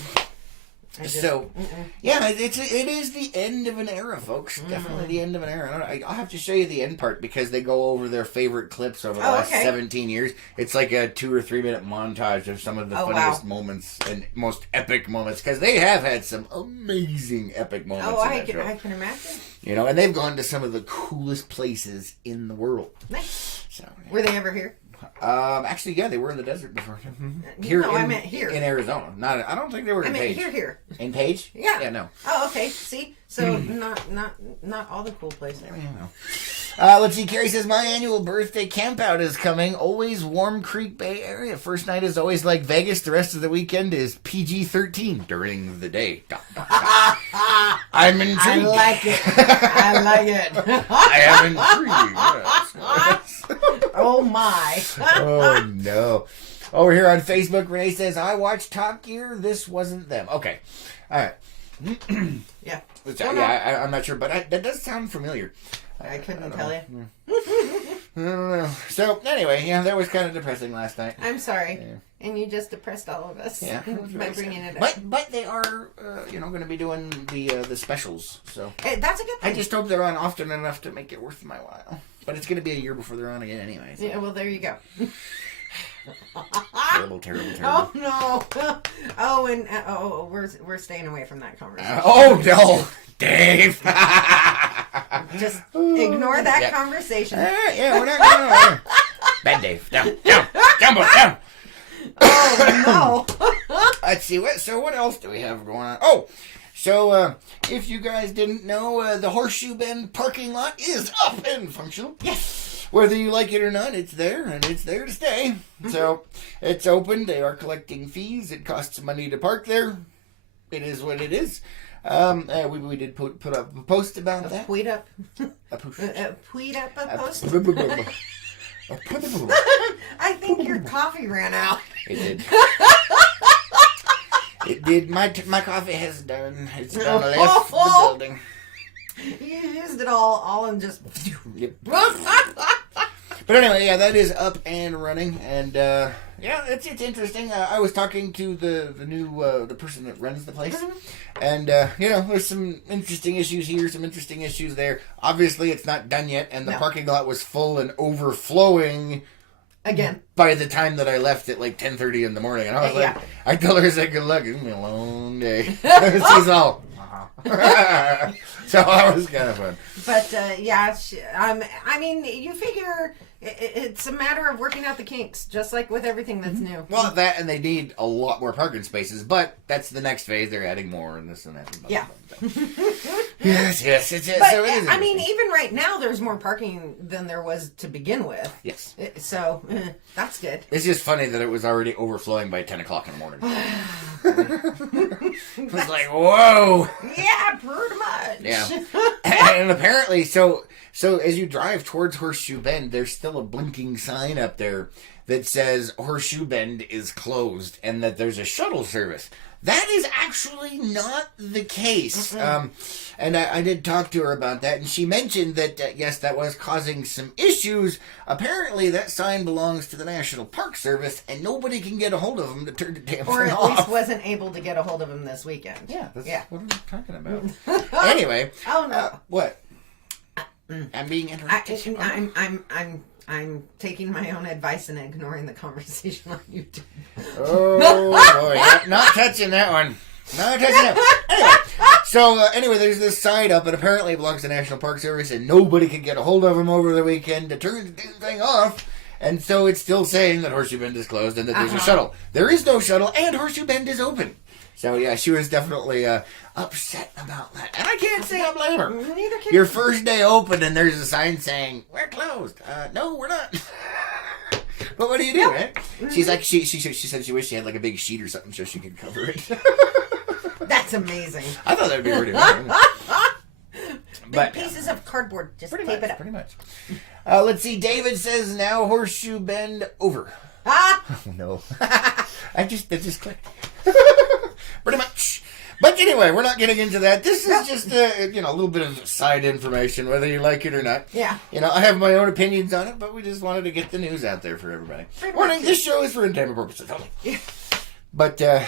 Yeah, it is the end of an era, folks. Definitely the end of an era. I'll have to show you the end part because they go over their favorite clips over the last 17 years. It's like a 2 or 3 minute montage of some of the funniest moments and most epic moments because they have had some amazing epic moments. I can imagine. You know, and they've gone to some of the coolest places in the world. Nice. So, yeah. Were they ever here? Actually, yeah, they were in the desert before. I meant here in Arizona. I don't think they were in Page. Here. In Page? Yeah. Yeah, no. Oh, okay. See, so not all the cool places. Let's see. Carrie says my annual birthday campout is coming. Always Warm Creek Bay area. First night is always like Vegas. The rest of the weekend is PG-13 during the day. I'm intrigued. I like it. I like it. I am intrigued. Oh my. Oh no. Over here on Facebook, Renee says, I watched Top Gear. This wasn't them. Okay. All right. Yeah. I'm not sure, but that does sound familiar. I couldn't tell you. I don't know. So, anyway, yeah, that was kind of depressing last night. I'm sorry. Yeah. And you just depressed all of us by bringing it up. But they are, going to be doing the specials. So That's a good thing. I just hope they're on often enough to make it worth my while. But it's going to be a year before they're on again anyway. So. Yeah, well, there you go. Terrible. Oh, no. Oh, and we're staying away from that conversation. Oh, no. Dave. Just ignore that conversation. Yeah, we're not going to. Bad Dave. Down, boy, down. Oh, no. Let's see. What else do we have going on? Oh, so if you guys didn't know, the Horseshoe Bend parking lot is up and functional. Yes. Whether you like it or not, it's there, and it's there to stay. So it's open. They are collecting fees. It costs money to park there. It is what it is. We did put up a post about that. Tweet up. A post. Tweet up a post. A I think your coffee ran out. It did. It did. My coffee has done. It's done left the building. You used it all in just. Yep. But anyway, yeah, that is up and running, and yeah, it's interesting. I was talking to the new the person that runs the place, and there's some interesting issues here, some interesting issues there. Obviously, it's not done yet, and the parking lot was full and overflowing. Again. By the time that I left at like 10:30 in the morning, and I was like, I told her, I said, good luck, it's gonna be a long day. She's all, so that was kind of fun. But I mean, you figure it's a matter of working out the kinks, just like with everything that's new. Well, that, and they need a lot more parking spaces, but that's the next phase. They're adding more and this and that. And blah, blah, blah. Yes. But, so it is. I mean, even right now, there's more parking than there was to begin with. Yes. So that's good. It's just funny that it was already overflowing by 10 o'clock in the morning. It was like, whoa. Yeah, pretty much. Yeah. And apparently, so as you drive towards Horseshoe Bend, there's still a blinking sign up there that says Horseshoe Bend is closed and that there's a shuttle service. That is actually not the case. And I did talk to her about that, and she mentioned that, yes, that was causing some issues. Apparently, that sign belongs to the National Park Service, and nobody can get a hold of them to turn the damn or thing at off. least wasn't able to get a hold of him this weekend. Yeah, that's what I'm talking about. Anyway. Oh, no. What? I'm being interrupted. I'm taking my own advice and ignoring the conversation on YouTube. Oh, boy. Not touching that one. Not touching that one. Anyway, there's this sign up, and apparently it belongs to the National Park Service, and nobody can get a hold of them over the weekend to turn the damn thing off. And so it's still saying that Horseshoe Bend is closed and that there's a shuttle. There is no shuttle, and Horseshoe Bend is open. So, yeah, she was definitely upset about that. And I can't say I blame her. Neither can Your first day open, and there's a sign saying, we're closed. No, we're not. But what do you do, right? She's like, she said she wished she had like a big sheet or something so she could cover it. That's amazing. I thought that would be pretty Big pieces of cardboard. Just tape it up. Pretty much. Let's see. David says now Horseshoe Bend over. Ah! Oh, no. That just clicked. Pretty much. But anyway, we're not getting into that. This is just a little bit of side information, whether you like it or not. Yeah. I have my own opinions on it, but we just wanted to get the news out there for everybody. Warning, this show is for entertainment purposes only. Yeah. But, I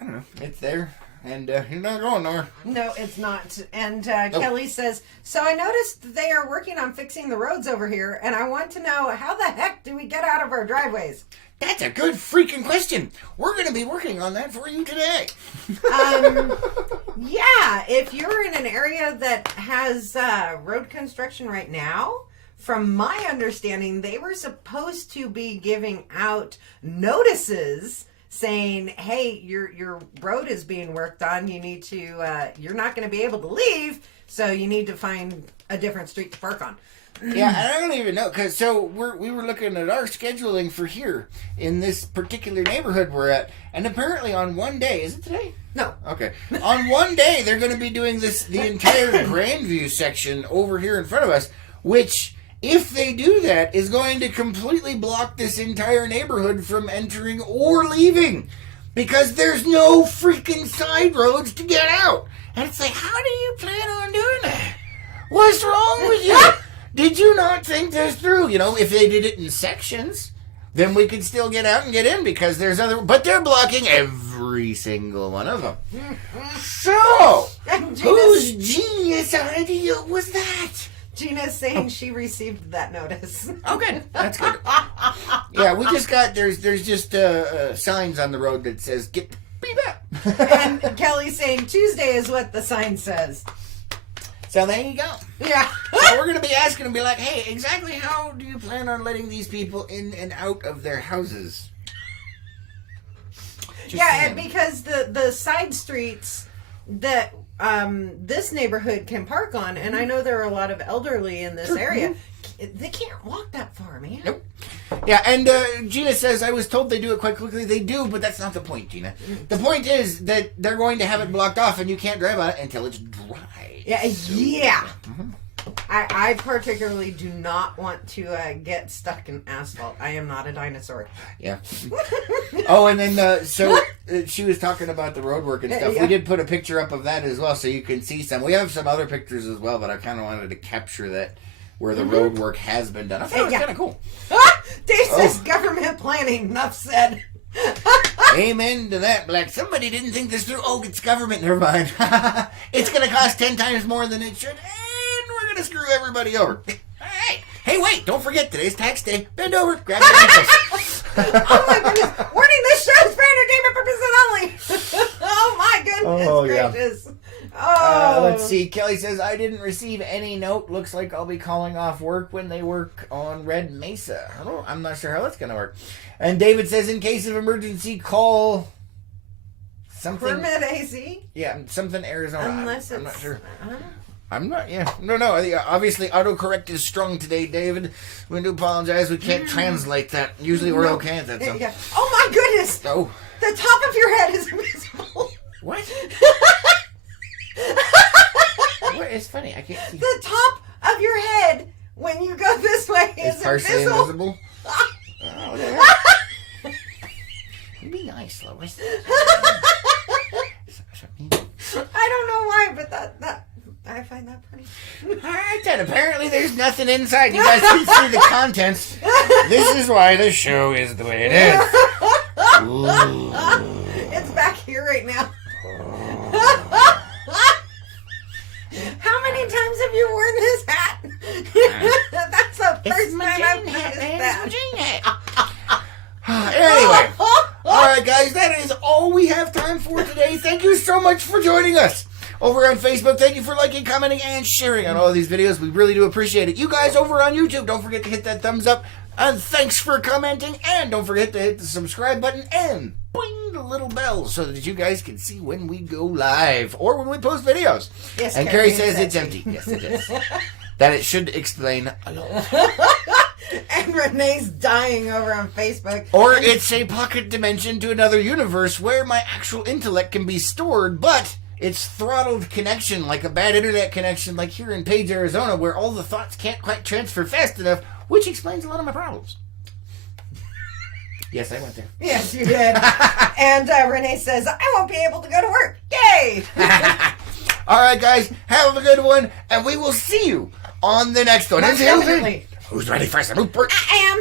don't know. It's there. And you're not going nowhere. No, it's not. And Kelly says, so I noticed they are working on fixing the roads over here, and I want to know, how the heck do we get out of our driveways? That's a good freaking question. We're going to be working on that for you today. Yeah, if you're in an area that has road construction right now, from my understanding, they were supposed to be giving out notices saying, hey, your road is being worked on. You need to, you're not going to be able to leave, so you need to find a different street to park on. Yeah, and I don't even know, because we were looking at our scheduling for here in this particular neighborhood we're at, and apparently on one day, is it today? No. Okay. On one day, they're going to be doing the entire Grandview section over here in front of us, which, if they do that, is going to completely block this entire neighborhood from entering or leaving, because there's no freaking side roads to get out. And it's like, how do you plan on doing that? What's wrong with you? Did you not think this through? You know, if they did it in sections, then we could still get out and get in because there's other... But they're blocking every single one of them. So, whose genius idea was that? Gina's saying she received that notice. Oh, good. That's good. Yeah, we just got... There's just signs on the road that says, get beat up. And Kelly's saying Tuesday is what the sign says. So there you go. Yeah. So we're going to be asking them, be like, hey, exactly how do you plan on letting these people in and out of their houses? Yeah, because the side streets that this neighborhood can park on, and I know there are a lot of elderly in this area, they can't walk that far, man. Nope. Yeah, and Gina says, I was told they do it quite quickly. They do, but that's not the point, Gina. The point is that they're going to have it blocked off, and you can't drive on it until it's dry. Yeah, So, yeah. Mm-hmm. I particularly do not want to get stuck in asphalt. I am not a dinosaur. Yeah. Oh, and then, so she was talking about the road work and stuff. Yeah. We did put a picture up of that as well, so you can see some. We have some other pictures as well, but I kind of wanted to capture that where the road work has been done. I thought it was kind of cool. Dave says government planning. Enough said. Amen to that, Black. Somebody didn't think this through. Oh, it's government. Never mind. It's going to cost 10 times more than it should, and we're going to screw everybody over. All right. Hey, wait. Don't forget, today's tax day. Bend over. Grab your ankles. Oh, my goodness. Warning, this show is for entertainment purposes only. Oh, my goodness gracious. Oh. Let's see. Kelly says, I didn't receive any note. Looks like I'll be calling off work when they work on Red Mesa. I'm not sure how that's going to work. And David says, in case of emergency, call something. Permit AC? Yeah, something Arizona. Unless I'm not sure. I don't know. I'm not, yeah. No. Obviously, autocorrect is strong today, David. We do apologize. We can't translate that. Usually we're okay at that. So. Yeah. Oh, my goodness. Oh. The top of your head is invisible. What? What? It's funny. I can't see. The top of your head, when you go this way, is partially invisible. Oh, yeah. Be nice, Lois. I don't know why, but that I find that funny. All right, then. Apparently, there's nothing inside. You guys can see the contents. This is why the show is the way it is. It's back here right now. How many times have you worn this hat? That's the first time I've noticed that. Anyway, all right, guys, that is all we have time for today. Thank you so much for joining us over on Facebook. Thank you for liking, commenting, and sharing on all of these videos. We really do appreciate it. You guys over on YouTube, don't forget to hit that thumbs up. And thanks for commenting. And don't forget to hit the subscribe button and boing the little bell so that you guys can see when we go live or when we post videos. Yes, and Carrie says it's empty. Yes, it is. That it should explain a lot. And Renee's dying over on Facebook. Or it's a pocket dimension to another universe where my actual intellect can be stored, but it's throttled connection, like a bad internet connection, like here in Page, Arizona, where all the thoughts can't quite transfer fast enough, which explains a lot of my problems. Yes, I went there. Yes, you did. And Renee says, I won't be able to go to work. Yay! All right, guys, have a good one, and we will see you on the next one. Definitely. Who's ready for some Rupert? I am.